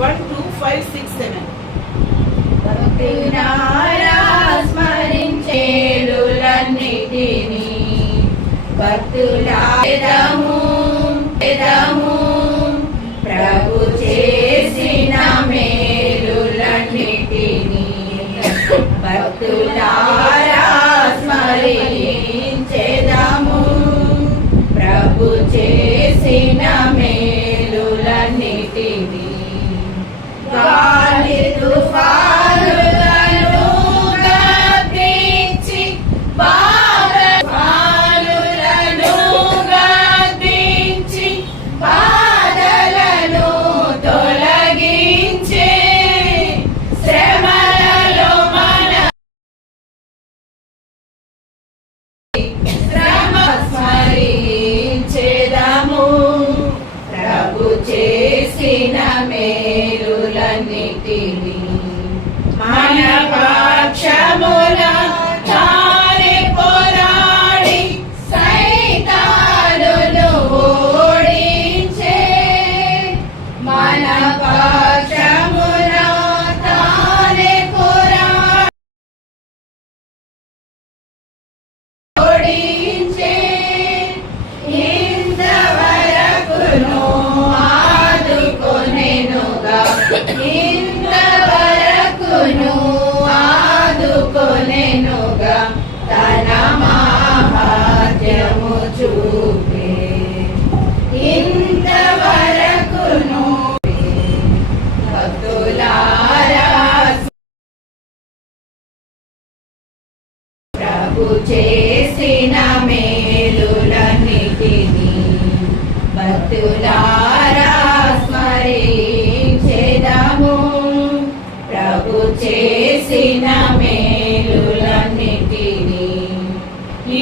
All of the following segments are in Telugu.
One two five six seven భక్తులారా భక్తులాదము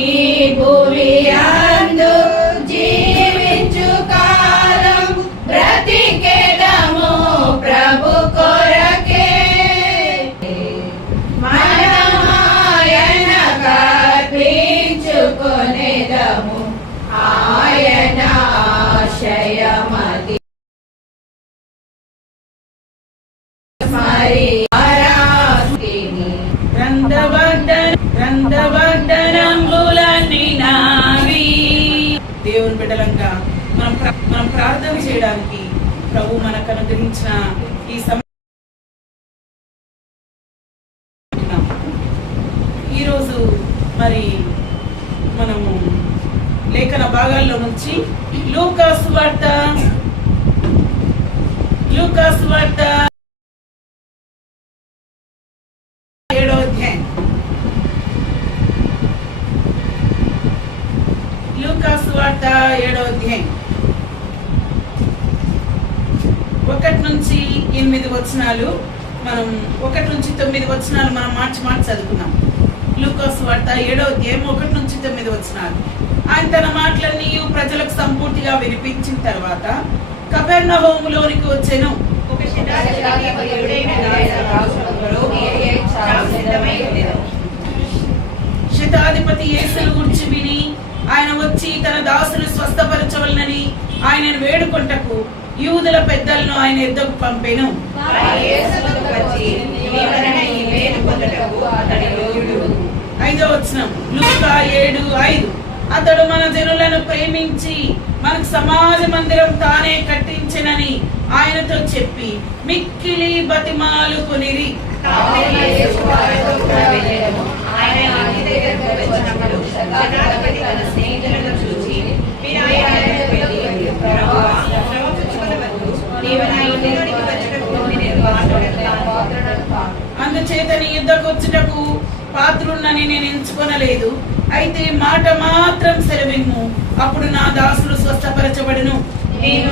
ఈ మనం ప్రార్థన చేయడానికి ప్రభు మనకు అనుగ్రహించిన ఈ సమయం ఈరోజు మరి మనము లేఖన భాగాల్లో నుంచి లూకాసు వార్త లూకాసు వార్త ఏడో అధ్యాయం లూకాసు వార్త ఏడో అధ్యాయం ఒకటి నుంచి ఎనిమిది వచనాలు మనం ఒకటి నుంచి తొమ్మిది వచనాలు మనం మార్చి మార్చి చదువుకున్నాం. లూకాసు వార్త ఏడో అధ్యాయం ఒకటి నుంచి తొమ్మిది వచనాలు. ఆయన తన మాటలన్నీ ప్రజలకు సంపూర్తిగా వినిపించిన తర్వాత కపెర్ణ హోములోనికి వచ్చాను. శతాధిపతి యేసును గురించి విని ఆయన వచ్చి తన దాసును స్వస్థపరచవలనని ఆయనను వేడుకొంటకు యూదుల పెద్దలను ఆయన ఎద్దకు పంపెను. అతడు ఐదో లూకా ఏడు ఐదు. అతడు మన జనులను ప్రేమించి మనకు సమాజ మందిరం తానే కట్టించినని ఆయనతో చెప్పి మిక్కిలి బతిమాలు కొనిరి. ఆయన ఇంటి దగ్గరకు వచ్చినప్పుడు శతాధిపతి తన స్నేహితులను చూచి, "మీరు ఆయనను వెళ్ళి, ప్రభువా, శ్రమ పుచ్చుకొనవద్దు. నీవు నా ఇంటిలోనికి వచ్చుటకు నేను పాత్రుడను కాను." అందుచేత నీ యుద్ధకు వచ్చుటకు పాత్రున్నని నేను ఎంచుకొనలేదు. అయితే మాట మాత్రం సెలవిమ్ము అప్పుడు నా దాసులు స్వస్థపరచబడును. నేను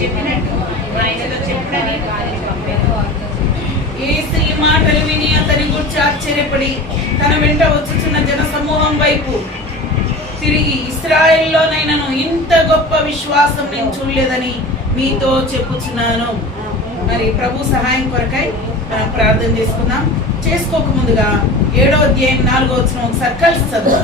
చెప్పినట్టు ఏ మాటలు విని అతని గురించి ఆశ్చర్యపడి తన వెంట వచ్చుచున్న జన సమూహం వైపు తిరిగి ఇస్రాయెల్లోనైనను ఇంత గొప్ప విశ్వాసం నేను చూడలేదని మీతో చెప్పుచున్నాను. మరి ప్రభు సహాయం కొరకై మనం ప్రార్థన చేసుకుందాం. చేసుకోక ముందుగా ఏడో అధ్యాయం నాలుగో వచ్చిన ఒకసారి కలిసి చదువు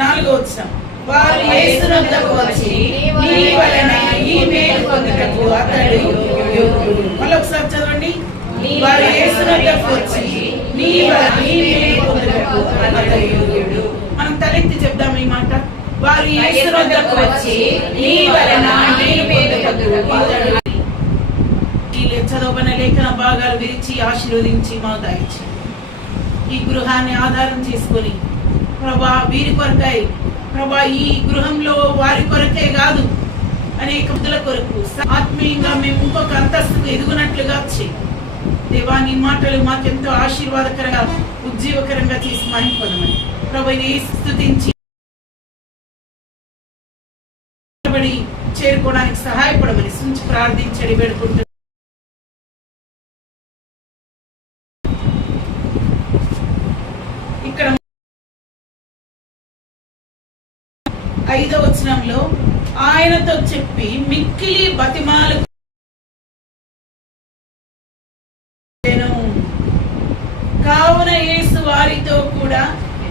నాలుగో వచ్చిన వారు యేసునొద్దకు వచ్చి నీ వలన ఈ మేలు పొందుటకు అతడు మళ్ళీ ఒకసారి చదవండి. వారు యేసునొద్దకు వచ్చి నీ వలన ఈ మేలు పొందుటకు అతడు యోగ్యుడు చెప్దాం ఈ మాట. వారు యేసునొద్దకు వచ్చి నీ వలన ఈ మేలు లేఖన భాగాలు విరిచి ఆశీర్వదించి మా దాయిచ్చి ఈ గృహాన్ని ఆధారం చేసుకొని ప్రభా వీరి కొరకై ప్రభా ఈ గృహంలో వారి కొరకే కాదు అనేక వృద్ధుల కొరకు ఆత్మీయంగా మేము ఇంకొక అంతస్తుకు ఎదుగునట్లుగా చేయి. దేవా నీ మాటలు మాకెంతో ఆశీర్వాదకరంగా ఉజ్జీవకరంగా చేసి మహింపదమని. స్థుతించి చేరుకోవడానికి సహాయపడమని సుంచి ప్రార్థించడి వేడుకుంటున్నాను ఇక్కడ ఐదో వచనంలో ఆయనతో చెప్పి మిక్కిలి బతిమాలు కావున యేసు వారితో కూడా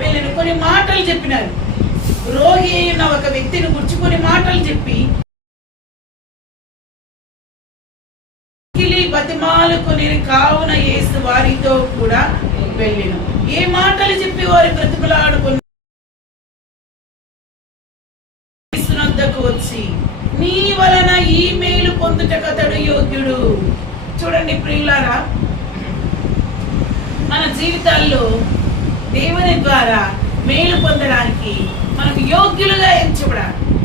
వెళ్ళిన కొన్ని మాటలు చెప్పినారు. రోగి అయిన ఒక వ్యక్తిని గుర్చి కొన్ని మాటలు చెప్పి మిక్కిలి బతిమాలు కావున ఏసు వారితో కూడా వెళ్ళిన. ఏ మాటలు చెప్పి వారి బ్రతుకులాడుకున్న వచ్చి నీ వలన ఈ మేలు పొందుటకతడు యోగ్యుడు. చూడండి ప్రియులారా మన జీవితాల్లో దేవుని ద్వారా మేలు పొందడానికి మనకు యోగ్యులుగా ఎంచబడాలి.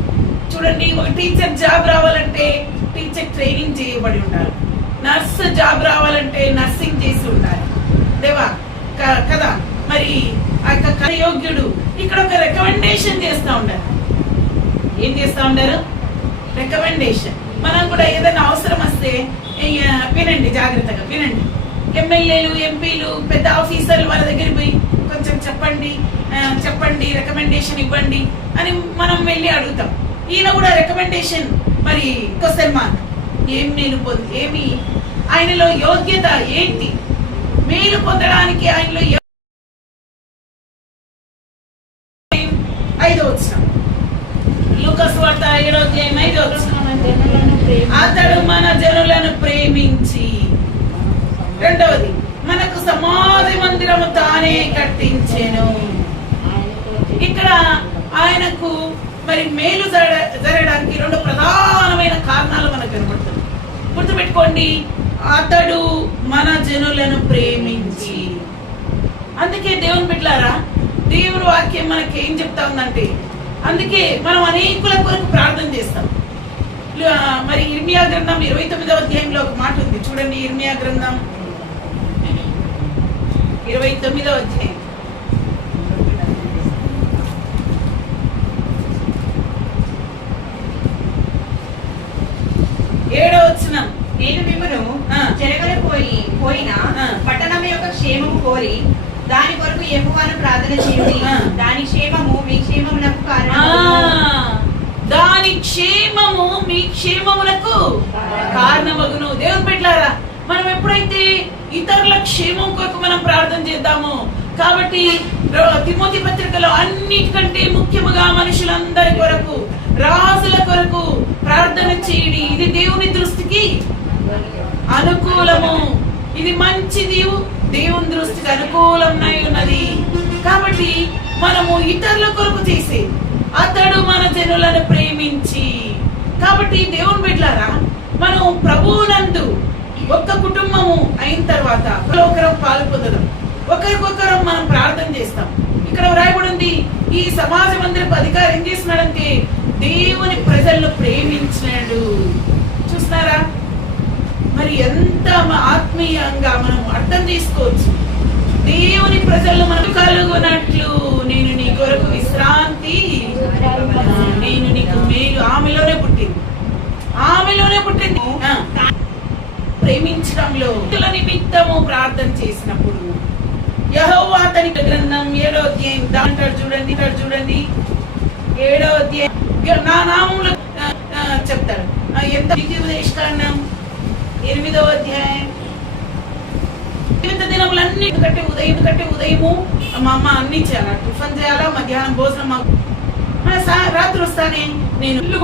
చూడండి ఒక టీచర్ జాబ్ రావాలంటే టీచర్ ట్రైనింగ్ చేయబడి ఉండాలి. నర్స్ జాబ్ రావాలంటే నర్సింగ్ చేసి ఉండాలి. దేవా క- కదా? మరి ఆ యొక్క యోగ్యుడు ఇక్కడ ఒక రికమెండేషన్ చేస్తూ ఉండాలి. ఏం చేస్తూ ఉండారు? రికమెండేషన్ మనం కూడా ఏదైనా అవసరం వస్తే వినండి జాగ్రత్తగా వినండి. ఎమ్మెల్యేలు ఎంపీలు పెద్ద ఆఫీసర్లు వాళ్ళ దగ్గరికి పోయి కొంచెం చెప్పండి చెప్పండి రికమెండేషన్ ఇవ్వండి అని మనం వెళ్ళి అడుగుతాం. ఈయన కూడా రికమెండేషన్ మరి క్వశ్చన్ మార్క్ ఏం నేను పొంది ఏమి? ఆయనలో యోగ్యత ఏంటి? మేలు పొందడానికి ఆయనలో యో- ఐదో వచ్చిన లూకస్ వార్త ఏడో అధ్యాయం ఐదో వచ్చిన అతడు మన జనులను ప్రేమించి రెండవది మనకు సమాధి మందిరము తానే కట్టించెను ఇక్కడ ఆయనకు మరి మేలు జర- జరగడానికి రెండు ప్రధానమైన కారణాలు మనకు కనబడుతుంది గుర్తుపెట్టుకోండి. అతడు మన జనులను ప్రేమించి. అందుకే దేవుని బిడ్డలారా దేవుని వాక్యం మనకి ఏం చెప్తా ఉందంటే అందుకే మనం అనేకుల కొరకు ప్రార్థన చేస్తాం. మరి ఇర్మియా గ్రంథం ఇరవై తొమ్మిదవ అధ్యాయంలో ఒక మాట ఉంది. చూడండి ఇర్మియా గ్రంథం ఇరవై తొమ్మిదవ అధ్యాయం. ఏడో వచ్చినాం నేను మిమ్మను. చెరగలు పోయి పోయిన. పట్టణం యొక్క క్షేమము కోరి దాని కొరకు యెహోవాను ప్రార్థన చేయండి. దాని క్షేమము మీ క్షేమమునకు కారణం దాని క్షేమము మీ క్షేమమునకు కారణమగును దేవుని పెట్టారా మనం ఎప్పుడైతే ఇతరుల క్షేమం కొరకు మనం ప్రార్థన చేద్దామో కాబట్టి తిమోతి పత్రికలో అన్నిటికంటే ముఖ్యముగా మనుషులందరి కొరకు రాజుల కొరకు ప్రార్థన చేయడి ఇది దేవుని దృష్టికి అనుకూలము. ఇది మంచిది దేవుని దృష్టికి అనుకూలమై ఉన్నది. కాబట్టి మనము ఇతరుల కొరకు చేసే అతడు మన జనులను ప్రేమించి. కాబట్టి దేవుని బిడ్డలారా మనం ప్రభువునందు ఒక్క కుటుంబము అయిన తర్వాత ఒకరం పాలు పొందడం ఒకరికొకరం మనం ప్రార్థన చేస్తాం. ఇక్కడ వ్రాయబడి ఉంది ఈ సమాజ మందిరపు అధికారి ఏం చేస్తున్నాడంటే దేవుని ప్రజలను ప్రేమించినాడు. చూస్తారా మరి ఎంత ఆత్మీయంగా మనం అర్థం చేసుకోవచ్చు. దేవుని ప్రజలు మనం కలుగునట్లు నేను నీ కొరకు విశ్రాంతి నేను నీకు మేలు. ఆమెలోనే పుట్టింది. ఆమెలోనే పుట్టింది. ప్రేమించడంలో నిమిత్తము ప్రార్థన చేసినప్పుడు యహో అతని గ్రంథం ఏడో అధ్యాయం దాంటాడు చూడండి ఇటాడు చూడండి. ఏడో అధ్యాయం. నా నామంలో చెప్తారు ఆ, చెప్తాడు. ఎంత ఎనిమిదవ అధ్యాయం. జీవిత దినములన్నీ ఎందుకంటే ఉదయం కంటే ఉదయము మా అమ్మ అన్ని చేయాలి టిఫిన్ చేయాలా? మధ్యాహ్నం భోజనం మాకు రాత్రి వస్తానే నేను ఇల్లు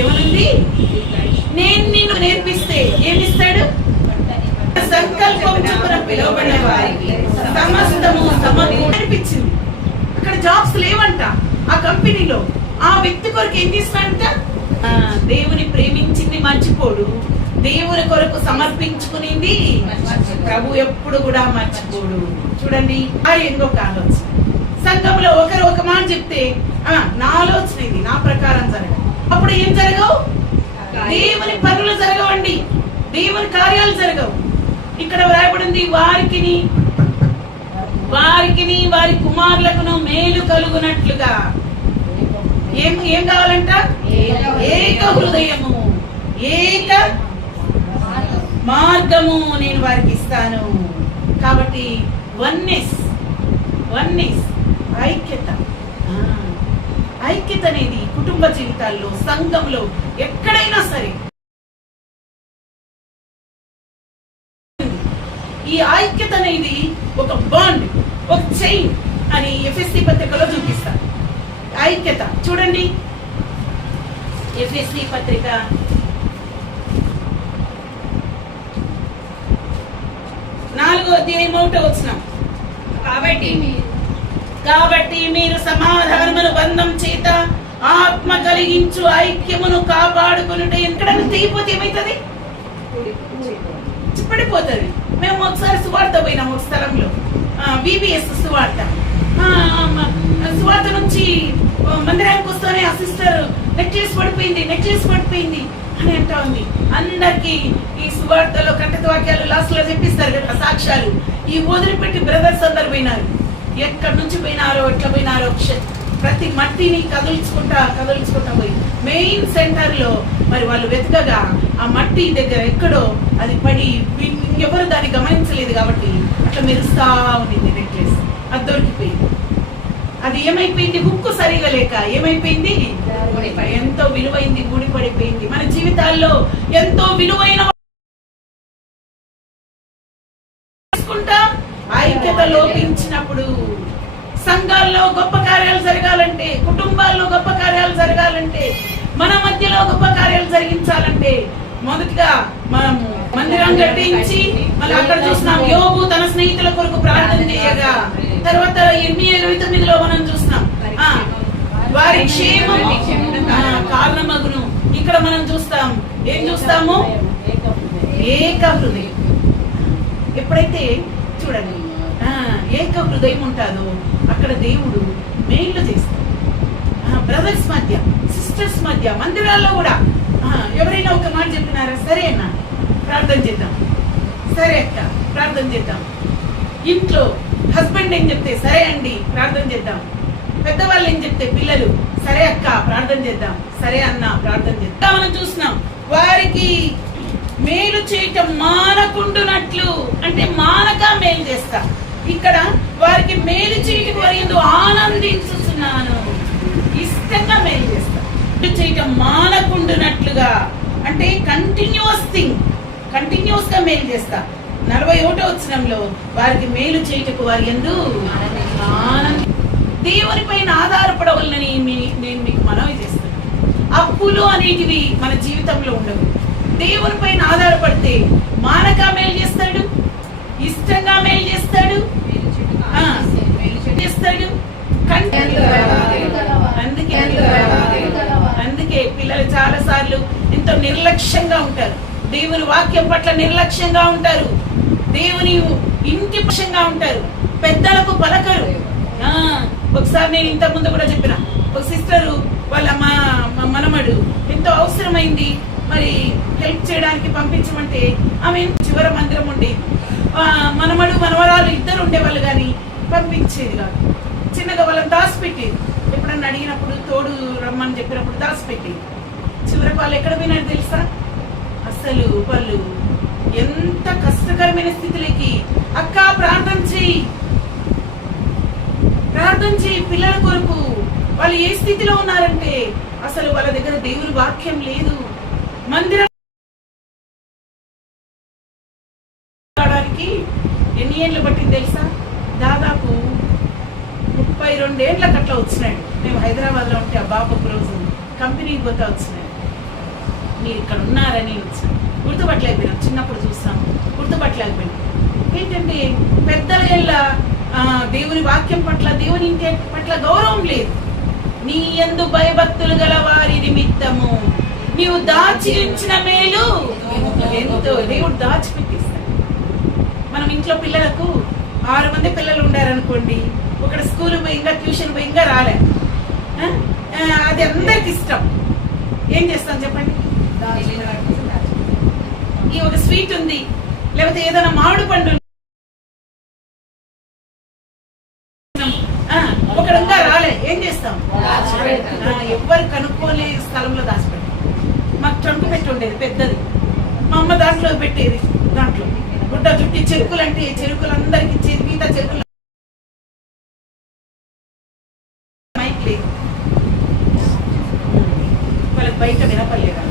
ఏమనుంది నేను నిన్ను నేర్పిస్తే ఏమిస్తాడు? సంకల్పం చొప్పున పిలువబడిన వారికి సమస్తము నేర్పించింది. అక్కడ జాబ్స్ లేవంట. ఆ కంపెనీలో. ఆ వ్యక్తి కొరకు ఏం చేసినాడంట దేవుని ప్రేమించింది మర్చిపోడు. దేవుని కొరకు సమర్పించుకునింది. ప్రభు ఎప్పుడు కూడా మర్చిపోడు. చూడండి ఆ ఇంకొక ఆలోచన. సంఘంలో ఒకరు ఒక మాట చెప్తే ఆ నా ఆలోచన ఇది నా ప్రకారం జరగదు. అప్పుడు ఏం జరగవు? దేవుని పనులు జరగవండి. దేవుని కార్యాలు జరగవు. ఇక్కడ వ్రాయబడింది వారికిని వారికిని వారి కుమారులకును మేలు కలుగునట్లుగా. ఏం ఏం కావాలంట? ఏక హృదయము. ఏక మార్గము నేను వారికి ఇస్తాను. కాబట్టి వన్నెస్ వన్నెస్ ఐక్యత. ఐక్యత అనేది కుటుంబ జీవితాల్లో సంఘంలో ఎక్కడైనా సరే. ఈ ఐక్యత అనేది ఒక బాండ్ ఒక చైన్ అని ఎఫ్ఎస్సి పత్రికలో చూపిస్తారు. ఐక్యత చూడండి. ఎఫ్ఎస్సి పత్రిక నాలుగో అధ్యాయం ఒకటో వచ్చిన కాబట్టి కాబట్టి మీరు సమాధానమును బంధం చేత ఆత్మ కలిగించు ఐక్యమును కాపాడుకునుంటే ఎక్కడైనా తెగిపోతే ఏమవుతుంది పడిపోతుంది. మేము ఒకసారి సువార్త పోయినాం ఒక స్థలంలో. బీబీఎస్ సువార్త. సువార్త నుంచి మందిరానికి వస్తూనే ఆ సిస్టర్ నెక్లెస్ పడిపోయింది నెక్లెస్ పడిపోయింది అని అంటా ఉంది. అందరికి ఈ సువార్తలో కంటత వాక్యాలు లాస్ట్లో చెప్పిస్తారు కదా సాక్ష్యాలు. ఈ వదిలిపెట్టి బ్రదర్స్ అందరు పోయినారు. ఎక్కడి నుంచి పోయినారో ఎట్లా పోయినారో ప్రతి మట్టిని కదుల్చుకుంటా కదుల్చుకుంటా పోయి. మెయిన్ సెంటర్లో మరి వాళ్ళు వెతకగా ఆ మట్టి దగ్గర ఎక్కడో అది పడి ఎవరు దాన్ని గమనించలేదు కాబట్టి అట్లా మెరుస్తా ఉండింది నెక్లెస్. అది దొరికిపోయింది. అది ఏమైపోయింది? హుక్కు సరిగా లేక ఏమైపోయింది. ఎంతో విలువైంది గూడి పడిపోయింది మన జీవితాల్లో ఎంతో విలువైన ఐక్యత లోపించినప్పుడు సంఘాల్లో గొప్ప కార్యాలు జరగాలంటే కుటుంబాల్లో గొప్ప కార్యాలు జరగాలంటే మన మధ్యలో గొప్ప కార్యాలు జరిగించాలంటే మొదటిగా మనం మందిరం కట్టించి మళ్ళీ అక్కడ చూస్తున్నాం యోగు తన స్నేహితుల కొరకు ప్రార్థన చేయగా తర్వాత ఎన్ని ఇరవై తొమ్మిదిలో మనం చూస్తున్నాం. వారి క్షేమము కారణమగును. ఇక్కడ మనం చూస్తాం. ఏం చూస్తాము? ఏక హృదయం. ఎప్పుడైతే చూడండి ఆ, ఏక హృదయం ఉంటుందో అక్కడ దేవుడు మెయిన్లు చేస్తాడు. బ్రదర్స్ మధ్య సిస్టర్స్ మధ్య మందిరాల్లో కూడా. ఎవరైనా ఒక మాట చెప్పినారా? సరే అన్న ప్రార్థన చేద్దాం. సరే అక్క ప్రార్థన చేద్దాం. ఇంట్లో హస్బెండ్ ఏం చెప్తే సరే అండి ప్రార్థన చేద్దాం. పెద్దవాళ్ళు ఏం చెప్తే పిల్లలు సరే అక్క ప్రార్థన చేద్దాం. సరే అన్న ప్రార్థన చేద్దాం మనం చూసినాం. వారికి మేలు చేయటం మానకుండునట్లు అంటే మానక మేలు చేస్తా. ఇక్కడ వారికి మేలు చేయటం వరకు ఆనందించుతున్నాను. ఇష్టంగా మేలు చేస్తా. చేయటం మానకుండునట్లుగా అంటే కంటిన్యూస్ థింగ్ కంటిన్యూస్గా మేలు చేస్తా. నలభై ఒకటో వచ్చినంలో వారికి మేలు చేయటకు వారి ఎందు దేవుని పైన ఆధారపడవలనని నేను మీకు మనవి చేస్తున్నాను. అప్పులు అనేటివి మన జీవితంలో ఉండవు. దేవుని పైన ఆధారపడితే మానక మేలు చేస్తాడు ఇష్టంగా మేలు చేస్తాడు చేస్తాడు. అందుకే అందుకే పిల్లలు చాలా సార్లు ఎంతో నిర్లక్ష్యంగా ఉంటారు. దేవుని వాక్యం పట్ల నిర్లక్ష్యంగా ఉంటారు. నీవు ఇంటి పక్షంగా ఉంటారు. పెద్దలకు పలకరు. ఆ, ఒకసారి నేను ఇంత ముందు కూడా చెప్పిన. ఒక సిస్టరు వాళ్ళ మా మనమడు ఎంతో అవసరమైంది. మరి హెల్ప్ చేయడానికి పంపించమంటే ఆమె చివర మందిరం ఉండేది మనమడు మనవరాలు ఇద్దరు ఉండేవాళ్ళు కానీ పంపించేది కాదు. చిన్నగా వాళ్ళని దాచిపెట్టేది. ఎప్పుడన్నా అడిగినప్పుడు తోడు రమ్మని చెప్పినప్పుడు దాచిపెట్టేది. చివరికి వాళ్ళు ఎక్కడ పోయినారు తెలుసా? అసలు వాళ్ళు ఎంత కష్టకరమైన స్థితిలోకి అక్క ప్రార్థన చెయ్యి ప్రార్థన చెయ్యి పిల్లల కొరకు. వాళ్ళు ఏ స్థితిలో ఉన్నారంటే అసలు వాళ్ళ దగ్గర దేవుని వాక్యం లేదు. మందిరం ఎన్ని ఏళ్ళు పట్టింది తెలుసా? దాదాపు ముప్పై రెండేళ్ళకు అట్లా వచ్చినాడు మేము హైదరాబాద్లో ఉంటే ఆ బాబు ఒక రోజు కంపెనీకి పోతే వచ్చినాడు మీరు ఇక్కడ ఉన్నారని వచ్చాను గుర్తుపట్టలేకపోయినాం చిన్నప్పుడు చూస్తాం గుర్తుపట్టలేకపోయినాం. ఏంటంటే పెద్దల ఎల్ల దేవుని వాక్యం పట్ల దేవుని ఇంటి పట్ల గౌరవం లేదు. నీ ఎందు భయభక్తులు గల వారి నిమిత్తము. నీవు దాచి ఉంచిన మేలు. ఎంతో దేవుడు దాచిపెట్టిస్తాడు. మనం ఇంట్లో పిల్లలకు ఆరు మంది పిల్లలు ఉండారనుకోండి ఒకటి స్కూల్ పోయి ఇంకా ట్యూషన్ పోయి ఇంకా రాలే అది అందరికి ఇష్టం. ఏం చేస్తాం చెప్పండి? ఈ ఒక స్వీట్ ఉంది. లేకపోతే ఏదైనా మామిడి పండు ఒకడంగా ఆ, రాలే. ఏం చేస్తాం? ఎవ్వరు కనుక్కోలే స్థలంలో దాచిపెట్టాం మాకు ట్రంక్ పెట్టి ఉండేది పెద్దది. మా అమ్మ దాంట్లో పెట్టేది దాంట్లో. గుడ్డ చుట్టి చెరుకులు అంటే చెరుకులు అందరికి మిగతా చెరుకులు. మైక్ లేదు. వాళ్ళకి బయట వినపడలేదు?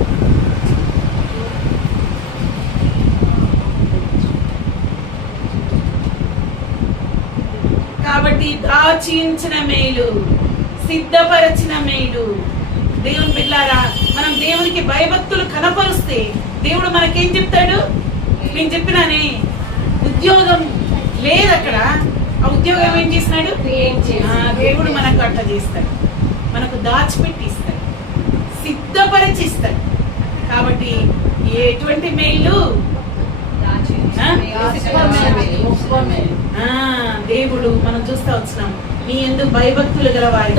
కాబట్టి దాచించిన మేలు సిద్ధపరచిన మేలు. దేవుని బిడ్డారా మనం దేవునికి భయభక్తులు కనపరుస్తే దేవుడు మనకేం చెప్తాడు? నేను చెప్పినానే ఉద్యోగం లేదు అక్కడ. ఆ ఉద్యోగం ఏం చేసినాడు? దేవుడు మనకు అట్లా చేస్తాడు. మనకు దాచిపెట్టి ఇస్తాడు సిద్ధపరిచి ఇస్తాడు కాబట్టి ఎటువంటి మేలు ఆ దేవుడు మనం చూస్తా వచ్చినాం. నీ ఎందు భయభక్తులు గల వారి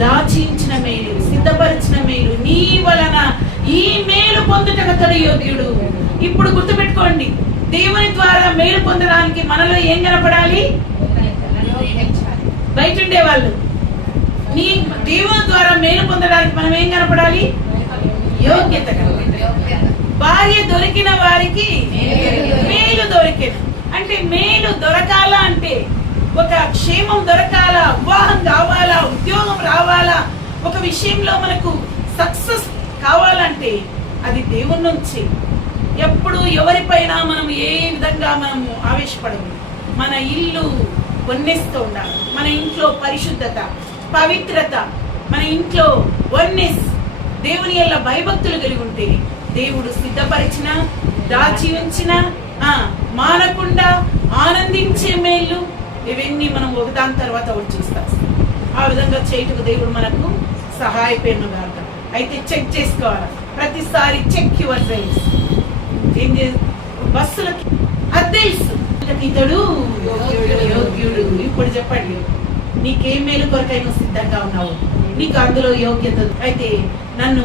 దాచించిన మేలు సిద్ధపరిచిన మేలు నీ వలన ఈ మేలు పొందుటకు తన యోగ్యుడు. ఇప్పుడు గుర్తుపెట్టుకోండి దేవుని ద్వారా మేలు పొందడానికి మనలో ఏం కనపడాలి? బయట ఉండేవాళ్ళు నీ దేవుని ద్వారా మేలు పొందడానికి మనం ఏం కనపడాలి? యోగ్యత కనపడాలి. భార్య దొరికిన వారికి మేలు దొరికిన. అంటే మేలు దొరకాల అంటే ఒక క్షేమం దొరకాలా వివాహం కావాలా ఉద్యోగం రావాలా ఒక విషయంలో మనకు సక్సెస్ కావాలంటే అది దేవుని నుంచి. ఎప్పుడు ఎవరిపైన మనం ఏ విధంగా మనము ఆవేశపడము? మన ఇల్లు వన్నెస్తూ ఉండాలి. మన ఇంట్లో పరిశుద్ధత పవిత్రత మన ఇంట్లో వన్నెస్ దేవుని యొక్క భయభక్తులు కలిగి ఉంటే దేవుడు సిద్ధపరిచిన దాచి ఉంచిన ఆ, మానకుండా ఆనందించే మేళ్ళు ఇవన్నీ మనం ఒకదాని తర్వాత ఒకటి చూస్తాం. ఆ విధంగా చేయటకు దేవుడు మనకు సహాయపడిన గాక. అయితే చెక్ చేసుకోవాలి? ప్రతిసారి చెక్ యువర్ డ్రైవ్స్ ఏం చే బస్సులకి అది తెలుసు. ఇతడు యోగ్యుడు ఇప్పుడు చెప్పండి నీకేం మేలు కొరకైనా సిద్ధంగా ఉన్నావు? నీకు అందులో యోగ్యత అయితే నన్ను